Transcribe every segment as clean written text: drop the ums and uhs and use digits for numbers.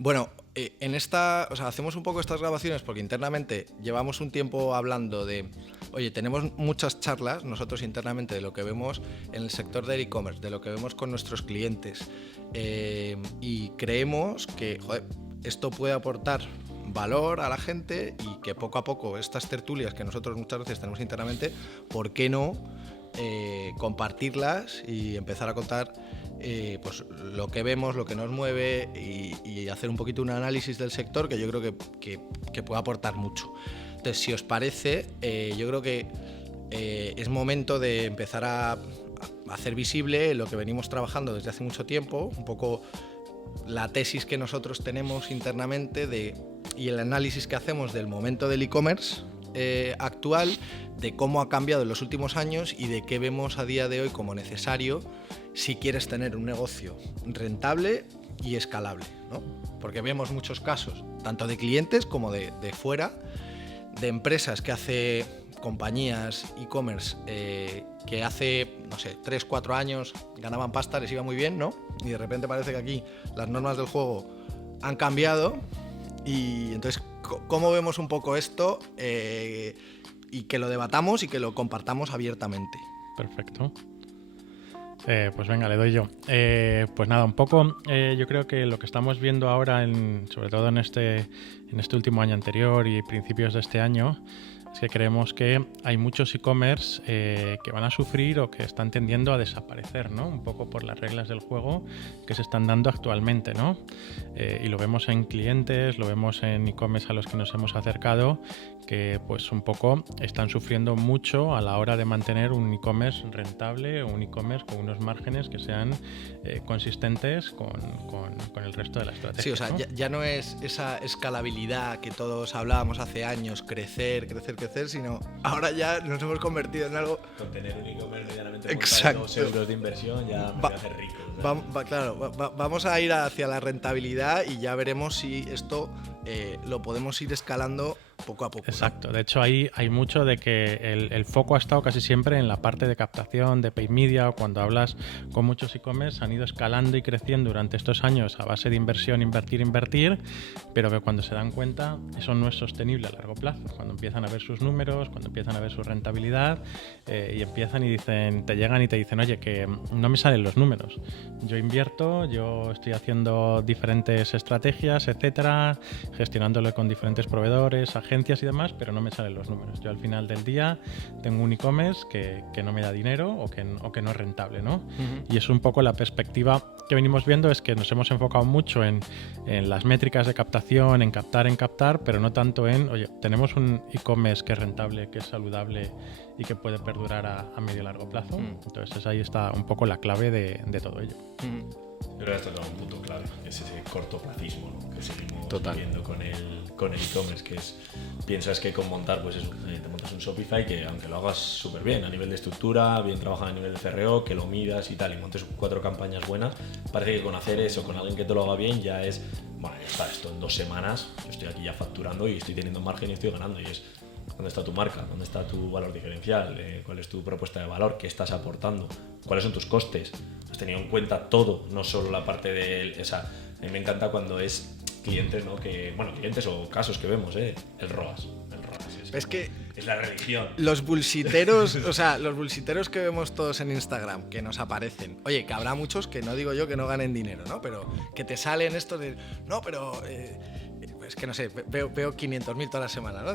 Bueno, o sea, hacemos un poco estas grabaciones porque internamente llevamos un tiempo hablando de, oye, tenemos muchas charlas nosotros internamente de lo que vemos en el sector del e-commerce, de lo que vemos con nuestros clientes, y creemos que, joder, esto puede aportar valor a la gente y que poco a poco estas tertulias que nosotros muchas veces tenemos internamente, ¿por qué no compartirlas y empezar a contar pues lo que vemos, lo que nos mueve y hacer un poquito un análisis del sector que yo creo que puede aportar mucho? Entonces, si os parece, yo creo que es momento de empezar a hacer visible lo que venimos trabajando desde hace mucho tiempo, un poco la tesis que nosotros tenemos internamente y el análisis que hacemos del momento del e-commerce actual, de cómo ha cambiado en los últimos años y de qué vemos a día de hoy como necesario si quieres tener un negocio rentable y escalable, ¿no? Porque vemos muchos casos, tanto de clientes como de fuera, de empresas que hace compañías e-commerce que hace, no sé, 3-4 años ganaban pasta, les iba muy bien, ¿no? Y de repente parece que aquí las normas del juego han cambiado y entonces, ¿cómo vemos un poco esto? Y que lo debatamos y que lo compartamos abiertamente. Perfecto. Pues venga, le doy yo. Pues nada, un poco yo creo que lo que estamos viendo ahora, sobre todo en este último año anterior y principios de este año, es que creemos que hay muchos e-commerce que van a sufrir o que están tendiendo a desaparecer, ¿no? Un poco por las reglas del juego que se están dando actualmente, ¿no? Y lo vemos en clientes, lo vemos en e-commerce a los que nos hemos acercado, que pues un poco están sufriendo mucho a la hora de mantener un e-commerce rentable o un e-commerce con unos márgenes que sean consistentes con el resto de la estrategia. Sí, o sea, ¿no? Ya no es esa escalabilidad que todos hablábamos hace años, crecer, sino ahora ya nos hemos convertido en algo... Con tener un e-commerce medianamente Exacto. 2 euros de inversión ya me voy a hacer rico. Claro, vamos a ir hacia la rentabilidad y ya veremos si esto lo podemos ir escalando poco a poco. Exacto, ¿no? De hecho ahí hay mucho de que el foco ha estado casi siempre en la parte de captación, de paid media, o cuando hablas con muchos e-commerce han ido escalando y creciendo durante estos años a base de inversión, invertir, pero que cuando se dan cuenta eso no es sostenible a largo plazo, cuando empiezan a ver sus números, cuando empiezan a ver su rentabilidad y empiezan y te llegan y te dicen, oye, que no me salen los números, yo invierto, yo estoy haciendo diferentes estrategias, etcétera, gestionándolo con diferentes proveedores, agencias y demás, pero no me salen los números. Yo al final del día tengo un e-commerce que no me da dinero o que no es rentable, ¿no? Uh-huh. Y es un poco la perspectiva que venimos viendo, es que nos hemos enfocado mucho en las métricas de captación, en captar, pero no tanto en, oye, tenemos un e-commerce que es rentable, que es saludable y que puede perdurar a medio y largo plazo. Uh-huh. Entonces ahí está un poco la clave de todo ello. Uh-huh. Pero esto es un punto clave, que es ese cortoplacismo, ¿no? Que seguimos viendo con el e-commerce, que es, piensas que con montar, pues eso, te montas un Shopify que aunque lo hagas súper bien a nivel de estructura, bien trabajado a nivel de CRO, que lo midas y tal, y montes 4 campañas buenas, parece que con hacer eso, con alguien que te lo haga bien, ya es, bueno, ya está, esto en 2 semanas, yo estoy aquí ya facturando y estoy teniendo margen y estoy ganando, y es, ¿dónde está tu marca? ¿Dónde está tu valor diferencial? ¿Cuál es tu propuesta de valor? ¿Qué estás aportando? ¿Cuáles son tus costes? ¿Has tenido en cuenta todo? No solo la parte de... O sea, a mí me encanta cuando es clientes, ¿no? Clientes o casos que vemos, el ROAS. Es que es la religión. Los bullshiteros, o sea, los bullshiteros que vemos todos en Instagram, que nos aparecen. Oye, que habrá muchos que no digo yo que no ganen dinero, ¿no? Pero que te salen estos de... No, pero... es que no sé, veo 500.000 toda la semana, ¿no?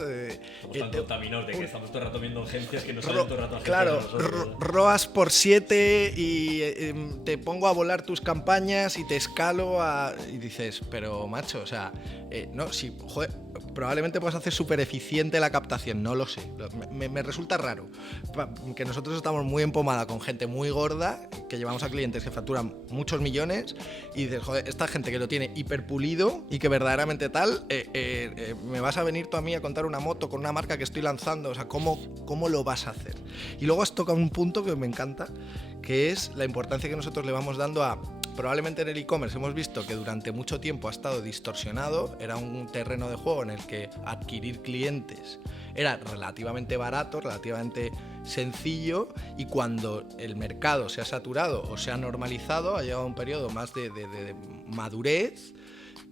Somos tan contaminos de que estamos todo el rato viendo agencias que nos salen todo el rato agencias. Claro, ROAS por 7 y te pongo a volar tus campañas y te escalo y dices, pero macho, o sea, no, sí, joder, probablemente puedas hacer súper eficiente la captación, no lo sé. Me resulta raro que nosotros estamos muy en pomada con gente muy gorda, que llevamos a clientes que facturan muchos millones y dices, joder, esta gente que lo tiene hiperpulido y que verdaderamente tal, me vas a venir tú a mí a contar una moto con una marca que estoy lanzando, o sea, ¿cómo lo vas a hacer? Y luego has tocado un punto que me encanta, que es la importancia que nosotros le vamos dando a... Probablemente en el e-commerce hemos visto que durante mucho tiempo ha estado distorsionado, era un terreno de juego en el que adquirir clientes era relativamente barato, relativamente sencillo, y cuando el mercado se ha saturado o se ha normalizado, ha llegado a un periodo más de madurez,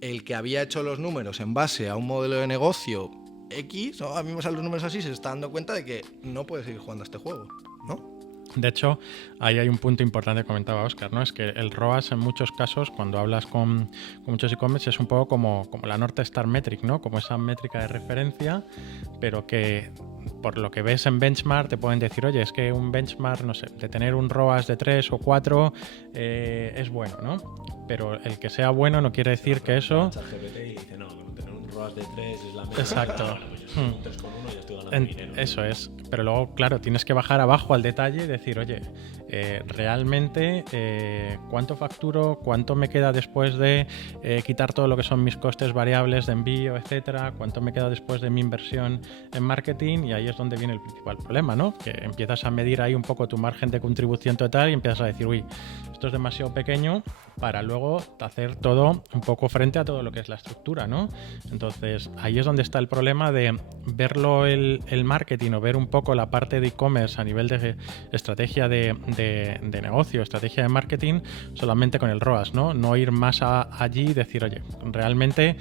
el que había hecho los números en base a un modelo de negocio X, ¿no? A mí me salen los números así, se está dando cuenta de que no puede seguir jugando a este juego, ¿no? De hecho, ahí hay un punto importante que comentaba Óscar, ¿no? Es que el ROAS en muchos casos, cuando hablas con muchos e-commerce, es un poco como la North Star Metric, ¿no? Como esa métrica de referencia, pero que por lo que ves en benchmark te pueden decir, oye, es que un benchmark, no sé, de tener un ROAS de 3 o 4 es bueno, ¿no? Pero el que sea bueno no quiere decir que eso... ChatGPT y dice, no, tener un ROAS de 3 es la mejor. Exacto. Bueno, pues yo soy un 3,1 y ya estoy ganando dinero. Eso es. Pero luego, claro, tienes que bajar abajo al detalle y decir, oye, realmente, ¿cuánto facturo? ¿Cuánto me queda después de quitar todo lo que son mis costes variables de envío, etcétera? ¿Cuánto me queda después de mi inversión en marketing? Y ahí es donde viene el principal problema, ¿no? Que empiezas a medir ahí un poco tu margen de contribución total y empiezas a decir, uy, esto es demasiado pequeño para luego hacer todo un poco frente a todo lo que es la estructura, ¿no? Entonces, ahí es donde está el problema de verlo el marketing o ver un poco la parte de e-commerce a nivel de estrategia de negocio, estrategia de marketing, solamente con el ROAS, ¿no? No ir más allí y decir, oye, realmente...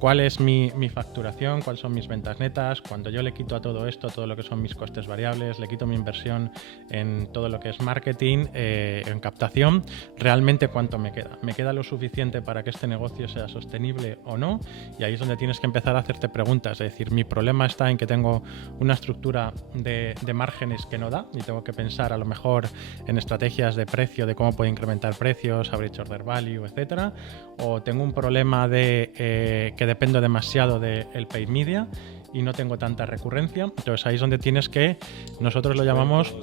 ¿Cuál es mi facturación? ¿Cuáles son mis ventas netas? Cuando yo le quito a todo esto, todo lo que son mis costes variables, le quito mi inversión en todo lo que es marketing, en captación, ¿realmente cuánto me queda? ¿Me queda lo suficiente para que este negocio sea sostenible o no? Y ahí es donde tienes que empezar a hacerte preguntas. Es decir, mi problema está en que tengo una estructura de márgenes que no da y tengo que pensar a lo mejor en estrategias de precio, de cómo puedo incrementar precios, average order value, etcétera. O tengo un problema de que dependo demasiado del paid media y no tengo tanta recurrencia. Entonces ahí es donde tienes que, nosotros lo llamamos...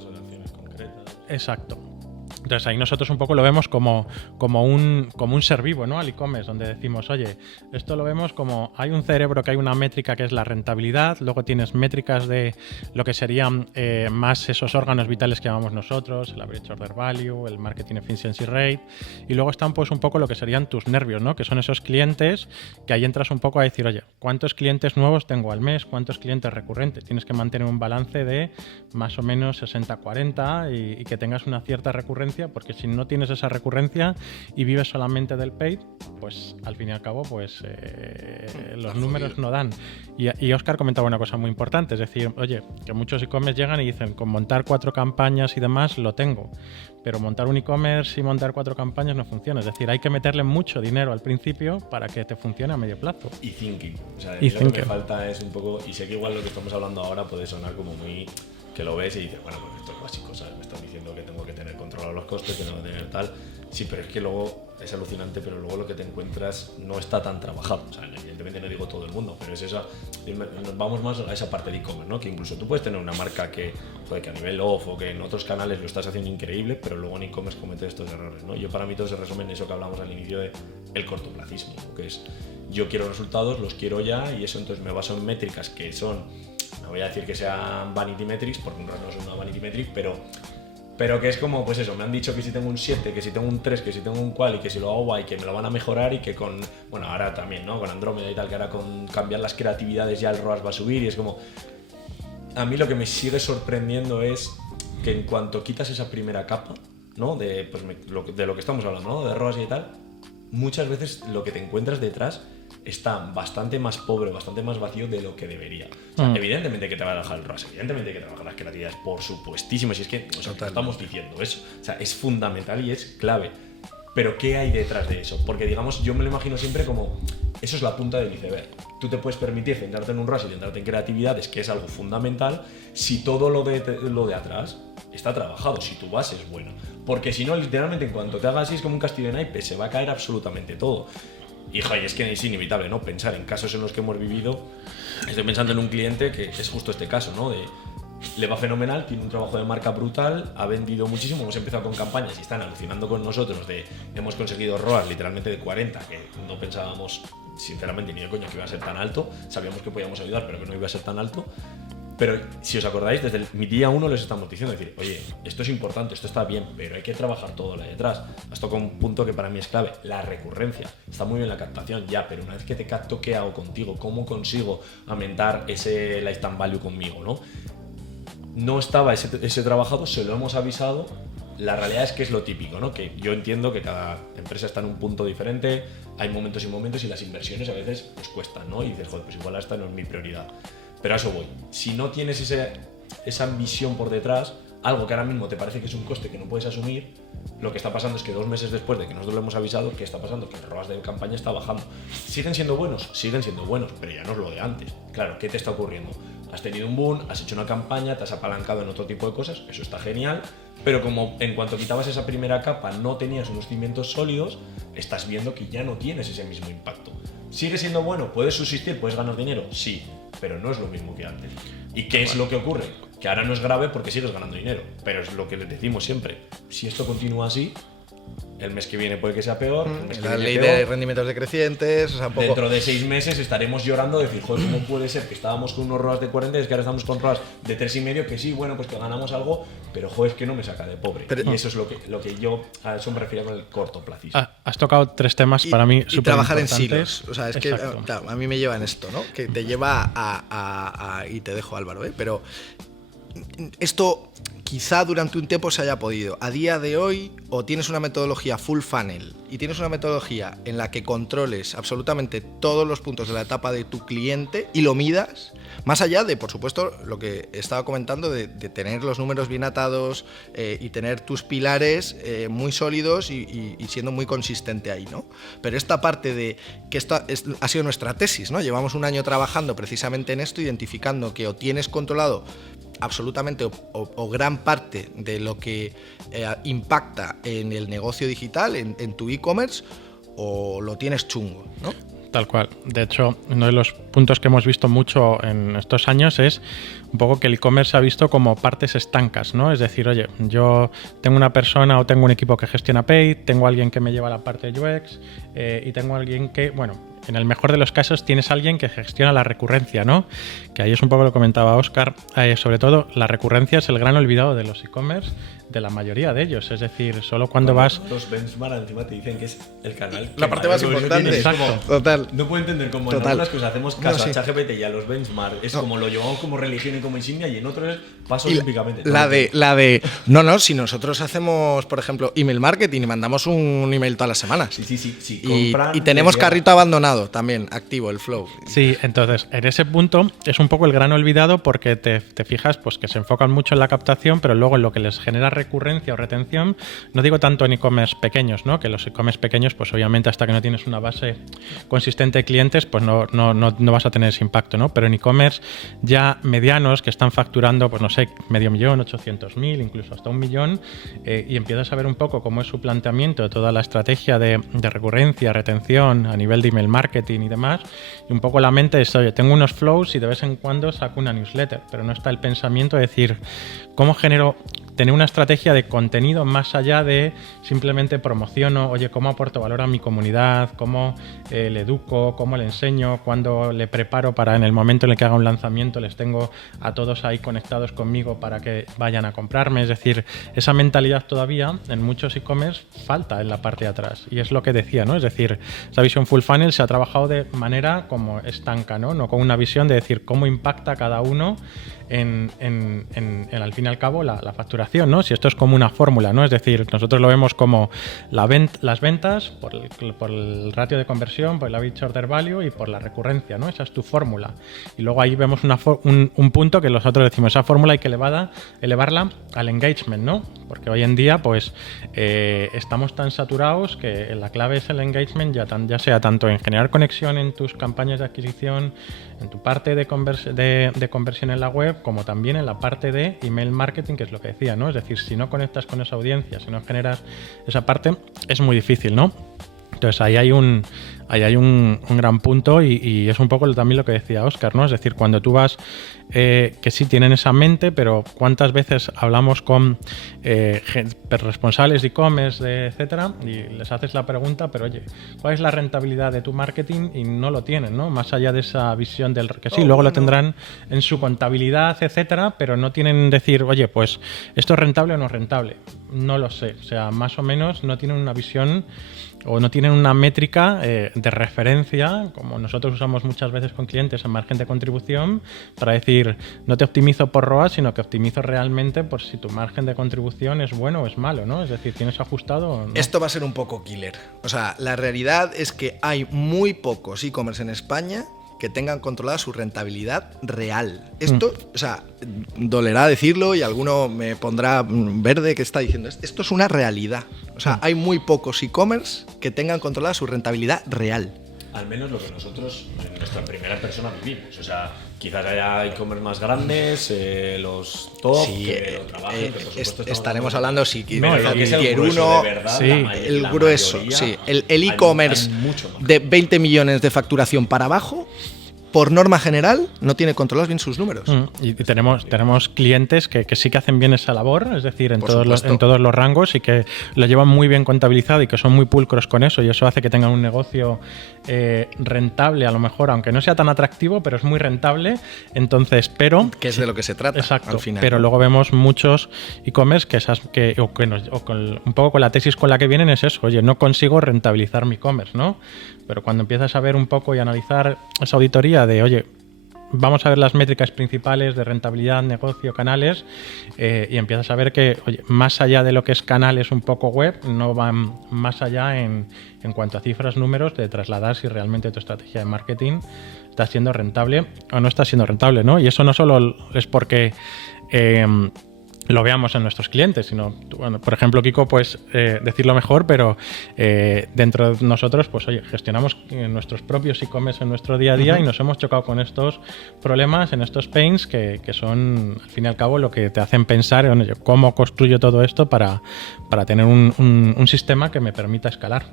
Exacto. Entonces ahí nosotros un poco lo vemos como un ser vivo, ¿no? Al e-commerce, donde decimos, oye, esto lo vemos como hay un cerebro que hay una métrica que es la rentabilidad, luego tienes métricas de lo que serían más esos órganos vitales que llamamos nosotros, el average order value, el marketing efficiency rate, y luego están pues un poco lo que serían tus nervios, ¿no? Que son esos clientes que ahí entras un poco a decir, oye, ¿cuántos clientes nuevos tengo al mes? ¿Cuántos clientes recurrentes? Tienes que mantener un balance de más o menos 60-40 y que tengas una cierta recurrencia, porque si no tienes esa recurrencia y vives solamente del paid, pues al fin y al cabo pues los números no dan. Y Óscar comentaba una cosa muy importante, es decir, oye, que muchos e-commerce llegan y dicen, con montar 4 campañas y demás lo tengo, pero montar un e-commerce y montar 4 campañas no funciona. Es decir, hay que meterle mucho dinero al principio para que te funcione a medio plazo. Y thinking. O sea, y lo que me falta es un poco, y sé que igual lo que estamos hablando ahora puede sonar como muy... que lo ves y dices, bueno, pues esto es básico, ¿sabes? Me están diciendo que tengo que tener controlados los costes, que tengo que tener tal. Sí, pero es que luego es alucinante, pero luego lo que te encuentras no está tan trabajado. O sea, evidentemente no digo todo el mundo, pero es esa. Vamos más a esa parte de e-commerce, ¿no? Que incluso tú puedes tener una marca que a nivel off o que en otros canales lo estás haciendo increíble, pero luego en e-commerce cometes estos errores, ¿no? Yo para mí todo se resume en eso que hablamos al inicio de el cortoplacismo, ¿no? Que es yo quiero resultados, los quiero ya, y eso entonces me baso en métricas que son, no voy a decir que sean vanity metrics, porque no es una vanity metric, pero que es como, pues eso, me han dicho que si tengo un 7, que si tengo un 3, que si tengo un cual, y que si lo hago guay, que me lo van a mejorar, y que con, bueno, ahora también, ¿no? Con Andrómeda y tal, que ahora con cambiar las creatividades ya el ROAS va a subir, y es como... A mí lo que me sigue sorprendiendo es que en cuanto quitas esa primera capa, ¿no? De lo que estamos hablando, ¿no? De ROAS y tal, muchas veces lo que te encuentras detrás está bastante más pobre, bastante más vacío de lo que debería. O sea, evidentemente que te va a dejar el ROAS, evidentemente que te va a dejar las creatividades, por supuestísimo, si es que, o sea, que estamos diciendo eso. O sea, es fundamental y es clave. Pero ¿qué hay detrás de eso? Porque, digamos, yo me lo imagino siempre como, eso es la punta del iceberg. Tú te puedes permitir centrarte en un ROAS y centrarte en creatividades, que es algo fundamental, si todo lo de atrás está trabajado, si tu base es buena. Porque si no, literalmente, en cuanto te hagas así, es como un castillo de naipes, se va a caer absolutamente todo. Y es que es inevitable, ¿no? Pensar en casos en los que hemos vivido. Estoy pensando en un cliente que es justo este caso, ¿no? Le va fenomenal, tiene un trabajo de marca brutal, ha vendido muchísimo, hemos empezado con campañas y están alucinando con nosotros hemos conseguido ROAS literalmente de 40, que no pensábamos, sinceramente, ni de coña que iba a ser tan alto. Sabíamos que podíamos ayudar, pero que no iba a ser tan alto. Pero si os acordáis, desde mi día 1 les estamos diciendo, decir, oye, esto es importante, esto está bien, pero hay que trabajar todo lo de detrás. Has tocado un punto que para mí es clave, la recurrencia. Está muy bien la captación, ya, pero una vez que te capto, ¿qué hago contigo? ¿Cómo consigo aumentar ese lifetime value conmigo, no? No estaba ese trabajado, se lo hemos avisado, la realidad es que es lo típico, ¿no? Que yo entiendo que cada empresa está en un punto diferente, hay momentos y momentos y las inversiones a veces pues cuestan, ¿no? Y dices, joder, pues igual esta no es mi prioridad. Pero a eso voy. Si no tienes esa visión por detrás, algo que ahora mismo te parece que es un coste que no puedes asumir, lo que está pasando es que 2 meses después de que nosotros lo hemos avisado, ¿qué está pasando? Que el ROAS de campaña está bajando. ¿Siguen siendo buenos? Siguen siendo buenos, pero ya no es lo de antes. Claro, ¿qué te está ocurriendo? Has tenido un boom, has hecho una campaña, te has apalancado en otro tipo de cosas, eso está genial, pero como en cuanto quitabas esa primera capa no tenías unos cimientos sólidos, estás viendo que ya no tienes ese mismo impacto. ¿Sigue siendo bueno? ¿Puedes subsistir? ¿Puedes ganar dinero? Sí, pero no es lo mismo que antes. ¿Y qué es lo que ocurre? Que ahora no es grave porque sigues ganando dinero, pero es lo que les decimos siempre. Si esto continúa así, el mes que viene puede que sea peor. El mes que La viene ley peor. de rendimientos decrecientes, o sea, un poco... Dentro de 6 meses estaremos llorando de decir, joder, ¿cómo puede ser que estábamos con unos ROAS de 40 y es que ahora estamos con ROAS de 3,5? Que sí, bueno, pues que ganamos algo, pero joder, es que no me saca de pobre. Y eso es lo que yo, a eso me refiero con el cortoplacismo. Has tocado 3 temas para mí y trabajar en superimportantes. silos. O sea, es que Exacto. claro, a mí me lleva en esto, ¿no? Que te lleva y te dejo, Álvaro, ¿eh? Pero esto quizá durante un tiempo se haya podido. A día de hoy, o tienes una metodología full funnel y tienes una metodología en la que controles absolutamente todos los puntos de la etapa de tu cliente y lo midas, más allá de, por supuesto, lo que estaba comentando de tener los números bien atados y tener tus pilares muy sólidos y siendo muy consistente ahí, ¿no? Pero esta parte de que ha sido nuestra tesis, ¿no? Llevamos un año trabajando precisamente en esto, identificando que o tienes controlado absolutamente o gran parte de lo que impacta en el negocio digital, en tu e-commerce, o lo tienes chungo, ¿no? Tal cual. De hecho, uno de los puntos que hemos visto mucho en estos años es un poco que el e-commerce se ha visto como partes estancas, ¿no? Es decir, oye, yo tengo una persona o tengo un equipo que gestiona Paid, tengo alguien que me lleva la parte de UX y tengo alguien que, bueno, en el mejor de los casos tienes alguien que gestiona la recurrencia, ¿no? Que ahí es un poco lo que comentaba Óscar. Sobre todo, la recurrencia es el gran olvidado de los e-commerce, de la mayoría de ellos. Es decir, solo cuando vas... Los benchmark encima te dicen que es el canal. La parte más importante. Exacto. Total. No puedo entender cómo en Total. algunas cosas hacemos caso No, sí. a ChatGPT y a los benchmark. Es como lo llevamos como religión y como insignia, y en otros es paso Y olímpicamente. no, si nosotros hacemos, por ejemplo, email marketing y mandamos un email todas las semanas. Sí. Y tenemos carrito abandonado también, activo, el flow. Sí, entonces, en ese punto es un poco el gran olvidado porque te fijas pues que se enfocan mucho en la captación, pero luego en lo que les genera recurrencia o retención, no digo tanto en e-commerce pequeños, ¿no? Que los e-commerce pequeños, pues obviamente hasta que no tienes una base consistente de clientes, pues no vas a tener ese impacto, ¿no? Pero en e-commerce ya medianos que están facturando, pues no sé, 500.000, 800.000, incluso hasta 1 millón, y empiezas a ver un poco cómo es su planteamiento de toda la estrategia de recurrencia, retención a nivel de email marketing y demás, y un poco la mente es, oye, tengo unos flows y de vez en cuando saco una newsletter, pero no está el pensamiento de decir, ¿cómo genero tener una estrategia de contenido más allá de simplemente promociono, oye, cómo aporto valor a mi comunidad, cómo le educo, cómo le enseño, cuándo le preparo para en el momento en el que haga un lanzamiento les tengo a todos ahí conectados conmigo para que vayan a comprarme? Es decir, esa mentalidad todavía en muchos e-commerce falta en la parte de atrás, y es lo que decía, ¿no? Es decir, esa visión full funnel se ha trabajado de manera como estanca, ¿no? con una visión de decir cómo impacta cada uno en al fin y al cabo la facturación, ¿no? Si esto es como una fórmula, ¿no? Es decir, nosotros lo vemos como las ventas por el ratio de conversión, por el average order value y por la recurrencia, ¿no? Esa es tu fórmula. Y luego ahí vemos un punto que nosotros decimos, esa fórmula hay que elevarla al engagement, ¿no? Porque hoy en día, pues, estamos tan saturados que la clave es el engagement, ya sea tanto en generar conexión en tus campañas de adquisición, en tu parte de conversión en la web, como también en la parte de email marketing, que es lo que decía, ¿no? Es decir, si no conectas con esa audiencia, si no generas esa parte, es muy difícil, ¿no? Entonces ahí hay un gran punto y es un poco también lo que decía Óscar, ¿no? Es decir, cuando tú vas, que sí tienen esa mente, pero ¿cuántas veces hablamos con responsables de e-commerce, etcétera, y les haces la pregunta, pero oye, ¿cuál es la rentabilidad de tu marketing? Y no lo tienen, ¿no? Más allá de esa visión del que sí, luego lo tendrán en su contabilidad, etcétera, pero no tienen decir, oye, pues ¿esto es rentable o no es rentable? No lo sé, o sea, más o menos no tienen una visión o no tienen una métrica de de referencia, como nosotros usamos muchas veces con clientes en margen de contribución, para decir, no te optimizo por ROAS, sino que optimizo realmente por si tu margen de contribución es bueno o es malo, ¿no? Es decir, ¿tienes ajustado o no? Esto va a ser un poco killer. O sea, la realidad es que hay muy pocos e-commerce en España que tengan controlada su rentabilidad real. Esto, o sea, dolerá decirlo y alguno me pondrá verde que está diciendo, esto es una realidad. O sea, hay muy pocos e-commerce que tengan controlada su rentabilidad real. Al menos lo que nosotros en nuestra primera persona vivimos. O sea, quizás haya e-commerce más grandes, los top, Sí, que lo trabajen, que por supuesto estaremos hablando si No, es el tier grueso 1, de verdad, sí, el grueso, sí. El e-commerce de 20 millones de facturación para abajo, por norma general, no tiene controlados bien sus números. Y tenemos clientes que sí que hacen bien esa labor, es decir, en Por todos los rangos, y que lo llevan muy bien contabilizado y que son muy pulcros con eso, y eso hace que tengan un negocio rentable, a lo mejor, aunque no sea tan atractivo, pero es muy rentable. Entonces, pero... Que es de lo que se trata, exacto, al final. pero luego vemos muchos e-commerce un poco con la tesis con la que vienen es eso, oye, no consigo rentabilizar mi e-commerce, ¿no? Pero cuando empiezas a ver un poco y analizar esa auditoría de, oye, vamos a ver las métricas principales de rentabilidad, negocio, canales, y empiezas a ver que, oye, más allá de lo que es canales un poco web, no van más allá en cuanto a cifras, números, de trasladar si realmente tu estrategia de marketing está siendo rentable o no está siendo rentable, ¿no? Y eso no solo es porque lo veamos en nuestros clientes, sino, bueno, por ejemplo, Kiko, pues decirlo mejor, pero dentro de nosotros, pues oye, gestionamos nuestros propios e-commerce en nuestro día a día y nos hemos chocado con estos problemas, en estos pains que son, al fin y al cabo, lo que te hacen pensar en cómo construyo todo esto para tener un sistema que me permita escalar.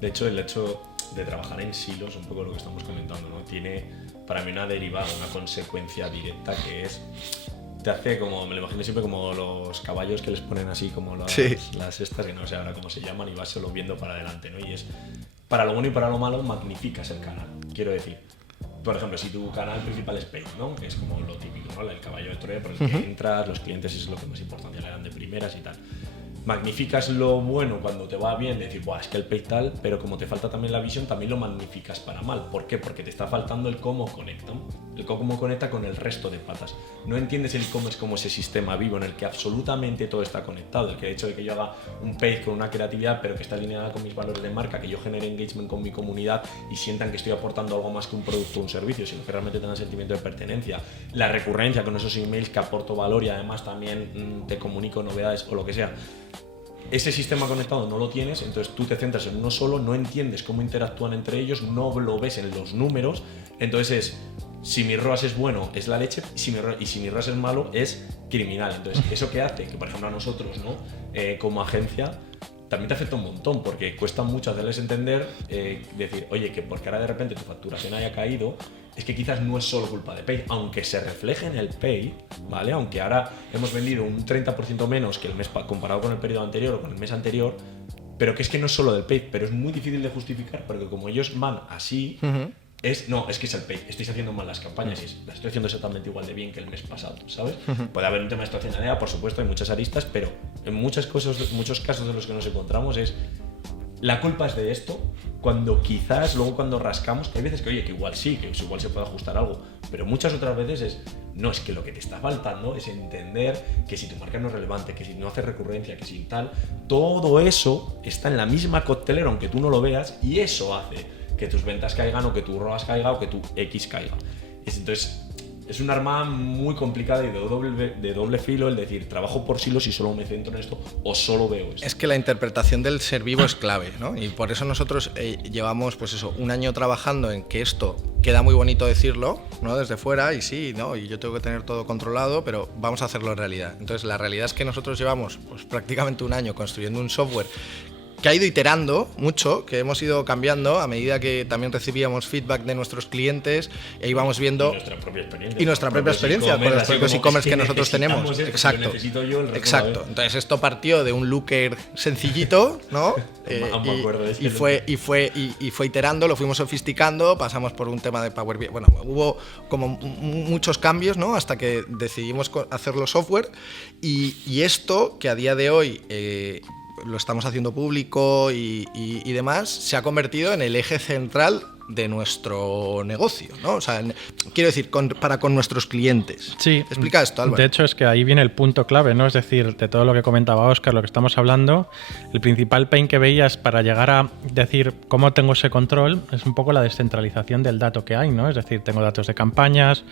De hecho, el hecho de trabajar en silos, un poco lo que estamos comentando, ¿no? Tiene para mí una derivada, una consecuencia directa que es... Te hace como, me lo imagino siempre como los caballos que les ponen así como las estas, que no sé ahora cómo se llaman, y vas solo viendo para adelante, ¿no? Y es, para lo bueno y para lo malo, magnificas el canal. Quiero decir, por ejemplo, si tu canal principal es paid, ¿no? Que es como lo típico, ¿no? El caballo de Troya por el que entras, los clientes es lo que más importancia le dan de primeras y tal. Magnificas lo bueno cuando te va bien, decir, buah, es que el paid tal, pero como te falta también la visión, también lo magnificas para mal. ¿Por qué? Porque te está faltando el cómo conecta. El cómo conecta con el resto de patas. No entiendes el e-commerce como ese sistema vivo en el que absolutamente todo está conectado. El hecho de que yo haga un paid con una creatividad, pero que está alineada con mis valores de marca, que yo genere engagement con mi comunidad y sientan que estoy aportando algo más que un producto o un servicio, sino que realmente tengan sentimiento de pertenencia. La recurrencia con esos emails que aporto valor y además también te comunico novedades o lo que sea. Ese sistema conectado no lo tienes, entonces tú te centras en uno solo, no entiendes cómo interactúan entre ellos, no lo ves en los números, entonces si mi ROAS es bueno es la leche y si mi ROAS es malo es criminal. Entonces eso que hace que, por ejemplo, a nosotros, ¿no? Como agencia también te afecta un montón porque cuesta mucho hacerles entender, decir, oye, que porque ahora de repente tu facturación haya caído, es que quizás no es solo culpa de Pay, aunque se refleje en el Pay, ¿vale? Aunque ahora hemos vendido un 30% menos que el mes comparado con el periodo anterior o con el mes anterior, pero que es que no es solo del Pay, pero es muy difícil de justificar porque como ellos van así, es que es el Pay, estáis haciendo mal las campañas y las estoy haciendo exactamente igual de bien que el mes pasado, ¿sabes? Puede haber un tema de estacionalidad, por supuesto, hay muchas aristas, pero en muchos casos de los que nos encontramos es la culpa es de esto, cuando quizás luego cuando rascamos, hay veces que oye, que igual sí, que igual se puede ajustar algo, pero muchas otras veces es que lo que te está faltando es entender que si tu marca no es relevante, que si no haces recurrencia, que si tal, todo eso está en la misma coctelera aunque tú no lo veas y eso hace que tus ventas caigan o que tu ROAS caiga o que tu X caiga. Entonces es un arma muy complicada y de doble filo el decir, trabajo por silos y solo me centro en esto o solo veo esto. Es que la interpretación del ser vivo es clave, ¿no? Y por eso nosotros llevamos, pues eso, un año trabajando en que esto queda muy bonito decirlo, ¿no? Desde fuera, y sí, ¿no? Y yo tengo que tener todo controlado, pero vamos a hacerlo realidad. Entonces, la realidad es que nosotros llevamos pues, prácticamente un año construyendo un software que ha ido iterando mucho, que hemos ido cambiando a medida que también recibíamos feedback de nuestros clientes e íbamos viendo y nuestra propia experiencia con los propios e-commerce que nosotros tenemos. Exacto. Entonces esto partió de un looker sencillito, ¿no? Y fue iterando, lo fuimos sofisticando, pasamos por un tema de Power BI. Bueno, hubo como muchos cambios, ¿no? Hasta que decidimos hacerlo software y esto que a día de hoy lo estamos haciendo público y demás, se ha convertido en el eje central de nuestro negocio, ¿no? O sea, quiero decir, para con nuestros clientes. Sí. Explica esto, Álvaro. De hecho, es que ahí viene el punto clave, ¿no? Es decir, de todo lo que comentaba Óscar, lo que estamos hablando, el principal pain que veías para llegar a decir cómo tengo ese control es un poco la descentralización del dato que hay, ¿no? Es decir, tengo datos de campañas,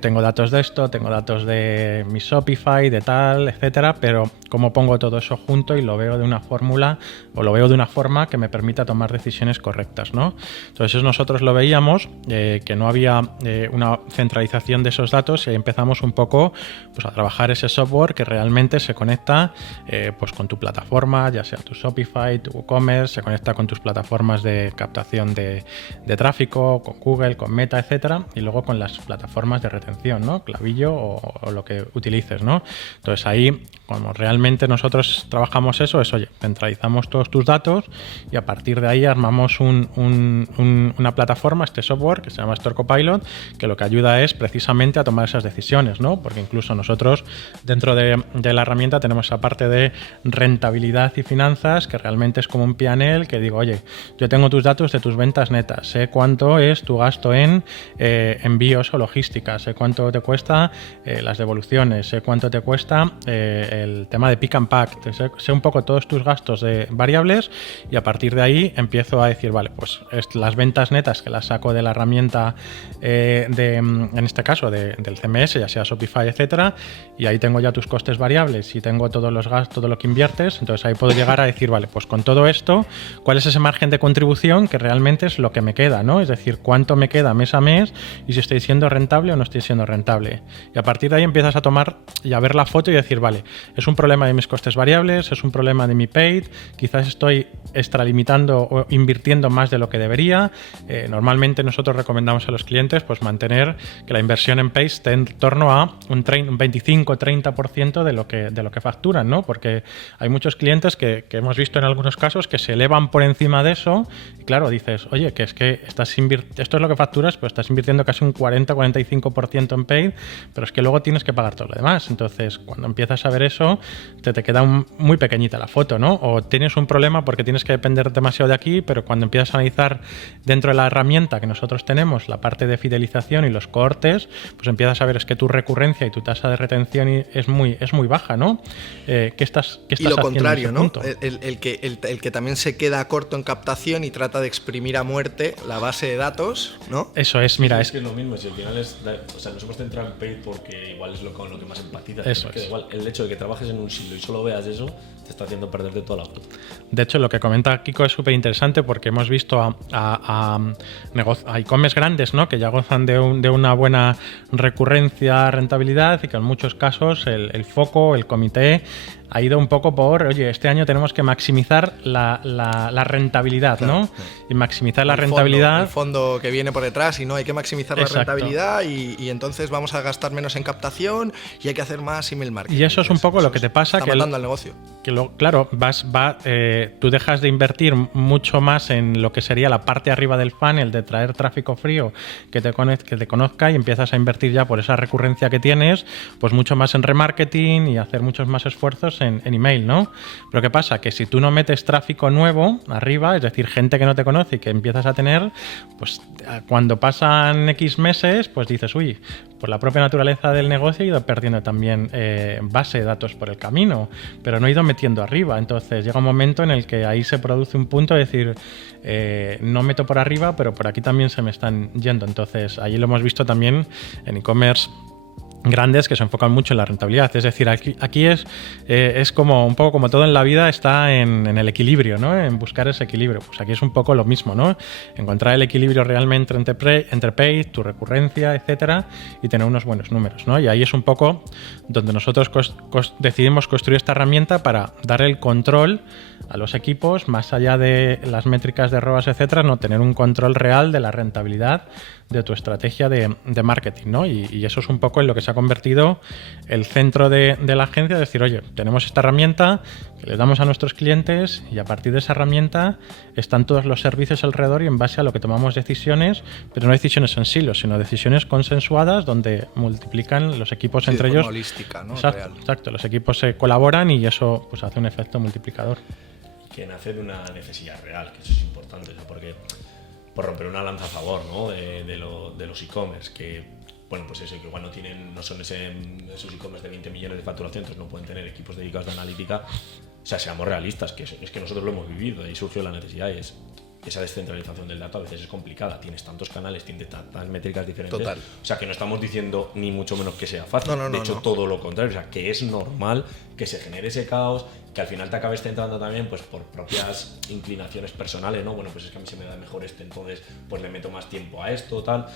tengo datos de esto, tengo datos de mi Shopify, de tal, etcétera, pero cómo pongo todo eso junto y lo veo de una fórmula o lo veo de una forma que me permita tomar decisiones correctas, ¿no? Entonces nosotros lo veíamos, que no había una centralización de esos datos, y empezamos un poco pues, a trabajar ese software que realmente se conecta pues, con tu plataforma, ya sea tu Shopify, tu WooCommerce, se conecta con tus plataformas de captación de tráfico, con Google, con Meta, etcétera, y luego con las plataformas de retención, ¿no? Clavillo o lo que utilices, ¿no? Entonces ahí, como realmente nosotros trabajamos eso, es, oye, centralizamos todos tus datos y a partir de ahí armamos una plataforma, este software que se llama Store Copilot, que lo que ayuda es precisamente a tomar esas decisiones, ¿no? Porque incluso nosotros dentro de la herramienta tenemos esa parte de rentabilidad y finanzas, que realmente es como un P&L que digo, oye, yo tengo tus datos de tus ventas netas, sé cuánto es tu gasto en envíos o logística, sé cuánto te cuesta las devoluciones, sé cuánto te cuesta el tema de pick and pack, sé un poco todos tus gastos de variables, y a partir de ahí empiezo a decir, vale, pues las ventas netas que las saco de la herramienta en este caso del CMS, ya sea Shopify, etcétera, y ahí tengo ya tus costes variables y tengo todos los gastos, todo lo que inviertes, entonces ahí puedo llegar a decir, vale, pues con todo esto, ¿cuál es ese margen de contribución que realmente es lo que me queda, ¿no? Es decir, cuánto me queda mes a mes y si estoy siendo rentable o no estoy siendo rentable. Y a partir de ahí empiezas a tomar y a ver la foto y decir, vale, es un problema de mis costes variables, es un problema de mi paid, quizás estoy extralimitando o invirtiendo más de lo que debería. Normalmente nosotros recomendamos a los clientes pues mantener que la inversión en paid esté en torno a un 25-30% de lo que facturan, ¿no? Porque hay muchos clientes que hemos visto en algunos casos que se elevan por encima de eso y claro, dices, oye, que es que esto es lo que facturas, pues estás invirtiendo casi un 40-45% en paid, pero es que luego tienes que pagar todo lo demás. Entonces, cuando empiezas a ver eso, te queda muy pequeñita la foto, ¿no? O tienes un problema porque tienes que depender demasiado de aquí, pero cuando empiezas a analizar dentro de la herramienta que nosotros tenemos, la parte de fidelización y los cohortes, pues empiezas a ver es que tu recurrencia y tu tasa de retención es muy baja, ¿no? ¿Qué estás y lo contrario, ¿no? Punto? El que también se queda corto en captación y trata de exprimir a muerte la base de datos, ¿no? Eso es, mira, es que es lo mismo, si al final o sea, nos hemos centrado en paid porque igual es con lo que más empatizas. Eso es. Igual el hecho de que trabajes en un silo y solo veas eso te está haciendo perderte toda la foto. De hecho, lo que comenta Kiko es súper interesante porque hemos visto a e-commerce grandes, ¿no? Que ya gozan de una buena recurrencia, rentabilidad y que en muchos casos el foco, el comité ha ido un poco por, oye, este año tenemos que maximizar la rentabilidad, claro, ¿no? Sí. Y maximizar la rentabilidad. El fondo que viene por detrás y no hay que maximizar Exacto. la rentabilidad y entonces vamos a gastar menos en captación y hay que hacer más email marketing. Y eso es un poco lo que te pasa. Está matando al negocio. Claro, tú dejas de invertir mucho más en lo que sería la parte arriba del funnel de traer tráfico frío que te conozca y empiezas a invertir ya por esa recurrencia que tienes, pues mucho más en remarketing y hacer muchos más esfuerzos en email, ¿no? Pero ¿qué pasa? Que si tú no metes tráfico nuevo arriba, es decir, gente que no te conoce y que empiezas a tener, pues cuando pasan X meses, pues dices, uy, por la propia naturaleza del negocio he ido perdiendo también base de datos por el camino, pero no he ido metiendo arriba. Entonces llega un momento en el que ahí se produce un punto de decir, no meto por arriba, pero por aquí también se me están yendo. Entonces ahí lo hemos visto también en e-commerce grandes que se enfocan mucho en la rentabilidad. Es decir, aquí es como un poco como todo en la vida está en el equilibrio, ¿no? En buscar ese equilibrio. Pues aquí es un poco lo mismo, ¿no? Encontrar el equilibrio realmente entre paid, tu recurrencia, etcétera, y tener unos buenos números, ¿no? Y ahí es un poco donde nosotros decidimos construir esta herramienta para dar el control a los equipos, más allá de las métricas de ROAS, etcétera, no tener un control real de la rentabilidad de tu estrategia de marketing, ¿no? Y eso es un poco en lo que se ha convertido el centro de la agencia, es decir, oye, tenemos esta herramienta que le damos a nuestros clientes y a partir de esa herramienta están todos los servicios alrededor y en base a lo que tomamos decisiones, pero no decisiones en silos, sino decisiones consensuadas donde multiplican los equipos entre ellos. Holística, ¿no? Exacto, los equipos se colaboran y eso pues hace un efecto multiplicador. Que nace de una necesidad real, que eso es importante, ¿no? Porque por romper una lanza a favor, ¿no? de los e-commerce, que bueno, pues eso, que igual no son esos e-commerce de 20 millones de facturación, entonces no pueden tener equipos dedicados de analítica. O sea, seamos realistas, que es que nosotros lo hemos vivido, ahí surgió la necesidad y es esa descentralización del dato a veces es complicada, tienes tantos canales, tienes tantas métricas diferentes. Total. O sea, que no estamos diciendo ni mucho menos que sea fácil, de hecho todo lo contrario, o sea, que es normal que se genere ese caos, que al final te acabes centrando también pues por propias inclinaciones personales, ¿no? Bueno, pues es que a mí se me da mejor entonces pues le meto más tiempo a esto, tal,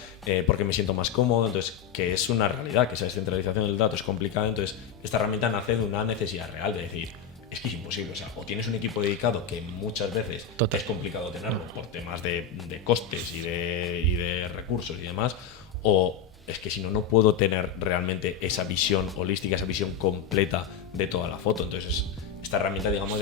porque me siento más cómodo, entonces que es una realidad, que esa descentralización del dato es complicada, entonces esta herramienta nace de una necesidad real de decir, es que es imposible, o sea, o tienes un equipo dedicado que muchas veces es complicado tenerlo por temas de costes y de recursos y demás, o es que si no puedo tener realmente esa visión holística, esa visión completa de toda la foto. Entonces esta herramienta, digamos,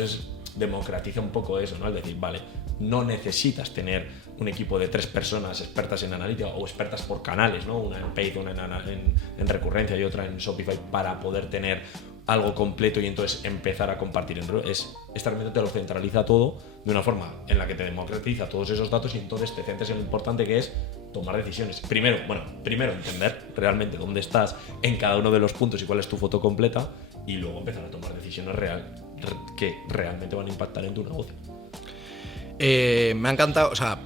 democratiza un poco eso, ¿no? Es decir, vale, no necesitas tener un equipo de 3 personas expertas en analítica o expertas por canales, ¿no? Una en paid, una en recurrencia y otra en Shopify para poder tener algo completo y entonces empezar a compartir. Esta herramienta te lo centraliza todo de una forma en la que te democratiza todos esos datos y entonces te centras en lo importante que es tomar decisiones. Primero entender realmente dónde estás en cada uno de los puntos y cuál es tu foto completa y luego empezar a tomar decisiones que realmente van a impactar en tu negocio. Me ha encantado, o sea,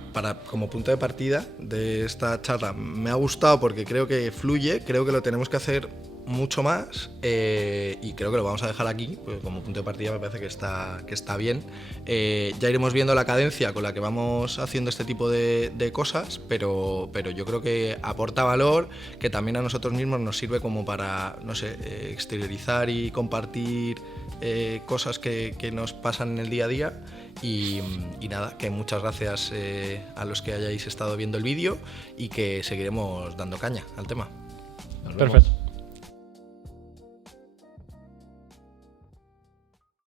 como punto de partida de esta charla, me ha gustado porque creo que fluye, creo que lo tenemos que hacer mucho más y creo que lo vamos a dejar aquí, pues como punto de partida me parece que está bien. Ya iremos viendo la cadencia con la que vamos haciendo este tipo de cosas, pero yo creo que aporta valor, que también a nosotros mismos nos sirve como para, no sé, exteriorizar y compartir cosas que nos pasan en el día a día. Y nada, que muchas gracias a los que hayáis estado viendo el vídeo y que seguiremos dando caña al tema. Perfecto.